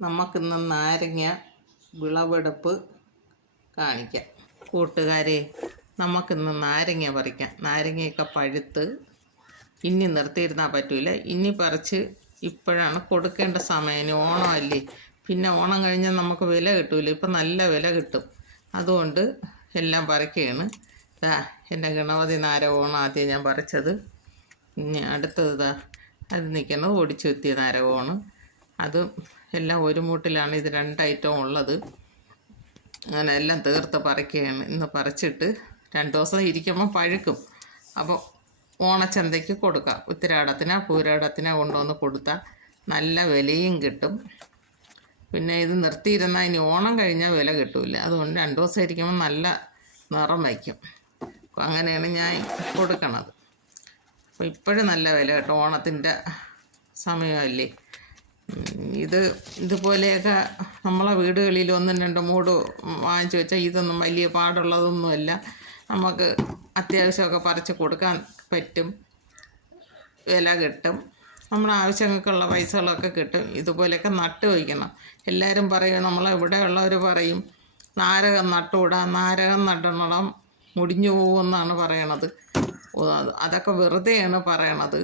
നമുക്കിന്ന് നാരങ്ങ വിളവെടുപ്പ് കാണിക്കാം. കൂട്ടുകാരെ നമുക്കിന്ന് നാരങ്ങ പറിക്കാം. നാരങ്ങയൊക്കെ പഴുത്ത് ഇനി നിർത്തിയിരുന്നാൽ പറ്റൂല. ഇനി പറിച്ച് ഇപ്പോഴാണ് കൊടുക്കേണ്ട സമയം. ഓണമല്ലേ പിന്നെ ഓണം കഴിഞ്ഞാൽ നമുക്ക് വില കിട്ടൂല. ഇപ്പം നല്ല വില കിട്ടും. അതുകൊണ്ട് എല്ലാം പറിക്കുകയാണ്. ദാ എന്റെ ഗണപതി നാര ഓണം ആദ്യം ഞാൻ പറിച്ചത്. ഇനി അടുത്തത് ദാ അത് നിൽക്കുന്നത് ഒടിച്ചു എത്തിയ നാരകമാണ് അത് എല്ലാം ഒരു മൂട്ടിലാണ് ഇത് രണ്ട് ഐറ്റവും ഉള്ളത്. അങ്ങനെ എല്ലാം തീർത്ത് പറിക്കുകയാണ്. ഇന്ന് പറിച്ചിട്ട് രണ്ട് ദിവസം ഇരിക്കുമ്പോൾ പഴുക്കും. അപ്പോൾ ഓണച്ചന്തയ്ക്ക് കൊടുക്കാം. ഉത്തരാടത്തിനാ പൂരാടത്തിനാ കൊണ്ടുവന്ന് കൊടുത്താൽ നല്ല വിലയും കിട്ടും. പിന്നെ ഇത് നിർത്തിയിരുന്നാൽ ഇനി ഓണം കഴിഞ്ഞാൽ വില കിട്ടില്ല അതുകൊണ്ട് രണ്ട് ദിവസം ഇരിക്കുമ്പോൾ നല്ല നിറം വയ്ക്കും. അപ്പോൾ അങ്ങനെയാണ് ഞാൻ കൊടുക്കണത്. അപ്പോൾ ഇപ്പോഴും നല്ല വില കേട്ടോ. ഓണത്തിന്റെ സമയമല്ലേ? ഇത് ഇതുപോലെയൊക്കെ നമ്മളെ വീടുകളിൽ ഒന്നും രണ്ടും മൂട് വാങ്ങിച്ചു വെച്ചാൽ ഇതൊന്നും വലിയ പാടുള്ളതൊന്നുമല്ല. നമുക്ക് അത്യാവശ്യമൊക്കെ പറിച്ച് കൊടുക്കാൻ പറ്റും. വില കിട്ടും. നമ്മുടെ ആവശ്യങ്ങൾക്കുള്ള പൈസകളൊക്കെ കിട്ടും. ഇതുപോലെയൊക്കെ നട്ട് വയ്ക്കണം. എല്ലാവരും പറയും നമ്മളെ ഇവിടെയുള്ളവർ പറയും നാരകം നട്ടുകൂടാ നാരകം നടണം മുടിഞ്ഞു പോകുമെന്നാണ് പറയണത്. അതൊക്കെ വെറുതെയാണ് പറയണത്.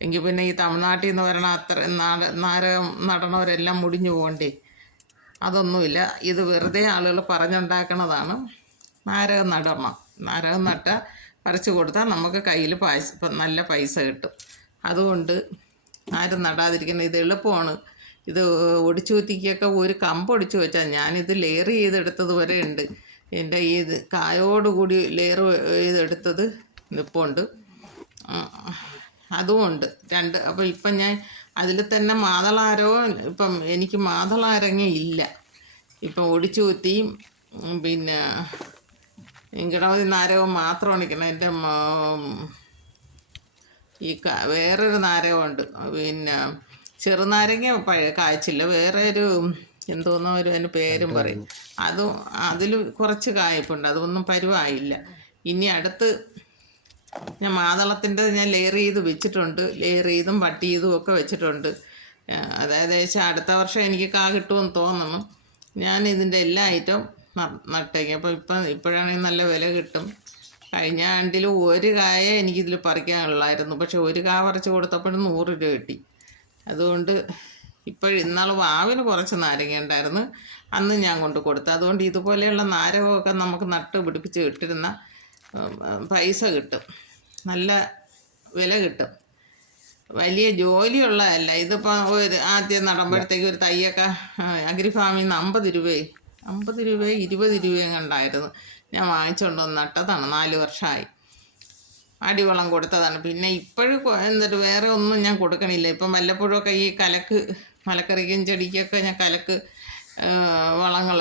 എങ്കിൽ പിന്നെ ഈ തമിഴ്നാട്ടിൽ നിന്ന് വരണ അത്ര നാട നാരകം നടണവരെല്ലാം മുടിഞ്ഞു പോകണ്ടേ? അതൊന്നുമില്ല. ഇത് വെറുതെ ആളുകൾ പറഞ്ഞുണ്ടാക്കണതാണ്. നാരകം നടണം. നാരകം നട്ട പറിച്ചു കൊടുത്താൽ നമുക്ക് കയ്യിൽ പൈസ നല്ല പൈസ കിട്ടും. അതുകൊണ്ട് ആരും നടാതിരിക്കുന്നത് ഇത് എളുപ്പമാണ്. ഇത് ഒടിച്ചു കുത്തിക്കൊക്കെ ഒരു കമ്പ് ഒടിച്ചു വെച്ചാൽ ഞാനിത് ലെയർ ചെയ്തെടുത്തത് വരെ ഉണ്ട്. എന്റെ ഈ ഇത് കായോടുകൂടി ലെയർ ചെയ്തെടുത്തത് നിൽപ്പുണ്ട് അതുമുണ്ട്. രണ്ട് അപ്പോൾ ഇപ്പം ഞാൻ അതിൽ തന്നെ മാതളാരവും ഇപ്പം എനിക്ക് മാതളാരങ്ങ ഇല്ല. ഇപ്പം ഒടിച്ചു കുത്തിയും ഉം, പിന്നെ ഗണപതി നാരകവും മാത്രമാണ് ഇരിക്കുന്നത് എന്റെ ഈ ക- വേറൊരു നാരകമുണ്ട്. പിന്നെ ചെറുനാരങ്ങ പഴയ കായ്ച്ചില്ല വേറെ ഒരു എന്തോന്നോ ഒരു അതിന് പേരും പറയും. അതും അതിൽ കുറച്ച് കായ്പുണ്ട് അതൊന്നും പരുവായില്ല. ഇനി അടുത്ത് ഞാൻ മാതളത്തിന്റെ ഞാൻ ലെയർ ചെയ്ത് വെച്ചിട്ടുണ്ട്. ലെയർ ചെയ്തും വട്ടി ചെയ്തും ഒക്കെ വെച്ചിട്ടുണ്ട്. അതായത് അടുത്ത വർഷം എനിക്ക് കാ കിട്ടുമെന്ന് തോന്നുന്നു. ഞാൻ ഇതിന്റെ എല്ലാ ഐറ്റം നട്ടേക്കും. അപ്പോൾ ഇപ്പം ഇപ്പോഴാണെങ്കിൽ നല്ല വില കിട്ടും. കഴിഞ്ഞ ആണ്ടിൽ ഒരു കായ എനിക്കിതിൽ പറിക്കാനുള്ളായിരുന്നു. പക്ഷെ ഒരു കാ പറിച്ച് കൊടുത്തപ്പോഴും നൂറ് രൂപ കിട്ടി. അതുകൊണ്ട് ഇപ്പോഴും ഇന്നാൾ വാവിന് കുറച്ച് നാരങ്ങ ഉണ്ടായിരുന്നു. അന്ന് ഞാൻ കൊണ്ട് കൊടുത്തു. അതുകൊണ്ട് ഇതുപോലെയുള്ള നാരകമൊക്കെ നമുക്ക് നട്ട് പിടിപ്പിച്ച് ഇട്ടിരുന്ന ഉം, പൈസ കിട്ടും. നല്ല വില കിട്ടും. വലിയ ജോലിയുള്ളതല്ല. ഇതിപ്പോൾ ഒരു ആദ്യം നടുമ്പോഴത്തേക്ക് ഒരു തയ്യൊക്കെ അഗ്രി ഫാമിൽ നിന്ന് അമ്പത് രൂപയും അമ്പത് രൂപയും ഇരുപത് രൂപയും കണ്ടായിരുന്നു. ഞാൻ വാങ്ങിച്ചുകൊണ്ട് വന്ന് നട്ടതാണ്. നാല് വർഷമായി. അടിവളം കൊടുത്തതാണ്. പിന്നെ ഇപ്പോഴും എന്നിട്ട് വേറെ ഒന്നും ഞാൻ കൊടുക്കണില്ല. ഇപ്പം വല്ലപ്പോഴൊക്കെ ഈ കലക്ക് മലക്കറിക്കും ചെടിക്കൊക്കെ ഞാൻ കലക്ക് വളങ്ങൾ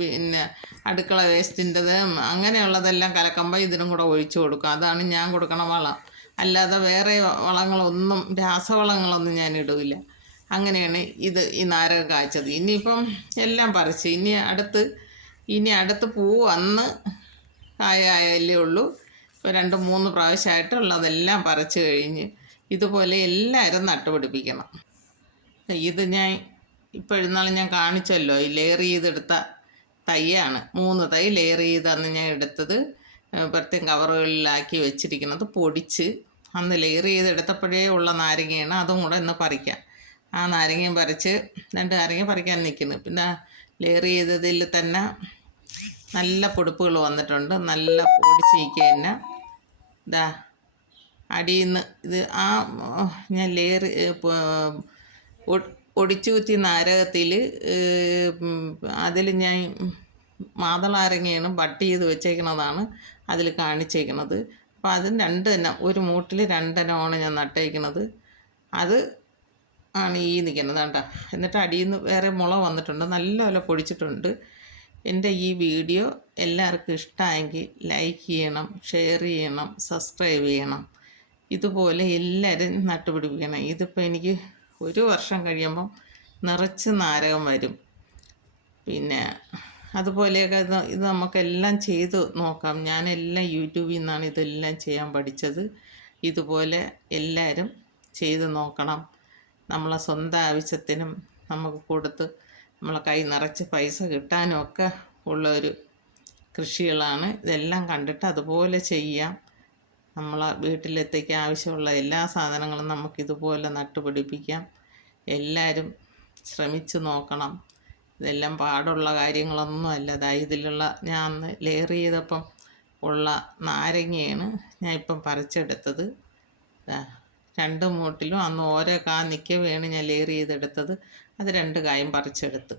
പിന്നെ അടുക്കള വേസ്റ്റിന്റെത് അങ്ങനെയുള്ളതെല്ലാം കലക്കുമ്പോൾ ഇതിനും കൂടെ ഒഴിച്ചു കൊടുക്കും. അതാണ് ഞാൻ കൊടുക്കണ വളം. അല്ലാതെ വേറെ വളങ്ങളൊന്നും രാസവളങ്ങളൊന്നും ഞാൻ ഇടില്ല അങ്ങനെയാണ് ഇത് ഈ നാരകം കായ്ച്ചത് ഇനിയിപ്പം എല്ലാം പറിച്ച് ഇനി അടുത്ത് ഇനി അടുത്ത് പൂ വന്ന് കായായാലേ ഉള്ളൂ. ഇപ്പോൾ രണ്ട് മൂന്ന് പ്രാവശ്യമായിട്ടുള്ളതെല്ലാം പറിച്ച് കഴിഞ്ഞ് ഇതുപോലെ എല്ലാവരും നട്ടുപിടിപ്പിക്കണം. ഇത് ഞാൻ ഇപ്പോഴിന്നാൾ ഞാൻ കാണിച്ചല്ലോ ഈ ലെയർ ചെയ്തെടുത്ത തൈയാണ്. മൂന്ന് തൈ ലെയർ ചെയ്താണ് ഞാൻ എടുത്തത്. പ്രത്യേകം കവറുകളിലാക്കി വെച്ചിരിക്കുന്നത് പൊടിച്ച്. അന്ന് ലെയർ ചെയ്തെടുത്തപ്പോഴേ ഉള്ള നാരങ്ങയാണ് അതും കൂടെ ഇന്ന് പറിക്കാം. ആ നാരങ്ങയും പറിച്ച് രണ്ട് നാരങ്ങ പറിക്കാൻ നിൽക്കുന്നു പിന്നെ ലെയർ ചെയ്തതിൽ തന്നെ നല്ല പൊടിപ്പുകൾ വന്നിട്ടുണ്ട്. നല്ല പൊടിച്ച് നിൽക്കുക തന്നെ. ഇതാ അടിയിൽ നിന്ന് ഇത് ആ ഞാൻ ലെയർ ഒടിച്ചു കുത്തി നാരകത്തിൽ അതിൽ ഞാൻ മാതളാരങ്ങയാണ് ബട്ട് ചെയ്ത് വെച്ചേക്കുന്നതാണ് അതിൽ കാണിച്ചേക്കുന്നത് അപ്പോൾ അത് രണ്ട് തന്നെ ഒരു മൂട്ടിൽ രണ്ടെണ്ണമാണ് ഞാൻ നട്ടേക്കുന്നത് അത് ആണ് ഈ നിൽക്കുന്നത് കേട്ടോ എന്നിട്ട് അടിയിൽ നിന്ന് വേറെ മുള വന്നിട്ടുണ്ട് നല്ലപോലെ പൊടിച്ചിട്ടുണ്ട്. എന്റെ ഈ വീഡിയോ എല്ലാവർക്കും ഇഷ്ടമായെങ്കിൽ ലൈക്ക് ചെയ്യണം ഷെയർ ചെയ്യണം സബ്സ്ക്രൈബ് ചെയ്യണം. ഇതുപോലെ എല്ലാവരും നട്ടുപിടിപ്പിക്കണം. ഇതിപ്പോൾ എനിക്ക് ഒരു വർഷം കഴിയുമ്പം നിറച്ച് നാരകം വരും. പിന്നെ അതുപോലെയൊക്കെ ഇത് ഇത് നമുക്കെല്ലാം ചെയ്ത് നോക്കാം. ഞാനെല്ലാം യൂട്യൂബിൽ നിന്നാണ് ഇതെല്ലാം ചെയ്യാൻ പഠിച്ചത്. ഇതുപോലെ എല്ലാവരും ചെയ്ത് നോക്കണം. നമ്മളെ സ്വന്തം ആവശ്യത്തിനും നമുക്ക് കൊടുത്ത് നമ്മളെ കൈ നിറച്ച് പൈസ കിട്ടാനും ഒക്കെ ഉള്ളൊരു കൃഷികളാണ്. ഇതെല്ലാം കണ്ടിട്ട് അതുപോലെ ചെയ്യാം. നമ്മളെ വീട്ടിലെത്തിക്കാൻ ആവശ്യമുള്ള എല്ലാ സാധനങ്ങളും നമുക്കിതുപോലെ നട്ടുപിടിപ്പിക്കാം. എല്ലാവരും ശ്രമിച്ചു നോക്കണം. ഇതെല്ലാം പാടുള്ള കാര്യങ്ങളൊന്നുമല്ല ദാ ഇതിലുള്ള ഞാൻ ലെയർ ചെയ്തപ്പം ഉള്ള നാരങ്ങയാണ് ഞാൻ ഇപ്പം പറിച്ചെടുത്തത്. രണ്ട് മൂട്ടിലും അന്ന് ഓരോ കാ നിൽക്കവെയാണ് ഞാൻ ലെയർ ചെയ്തെടുത്തത്. അത് രണ്ട് കായും പറിച്ചെടുത്ത്.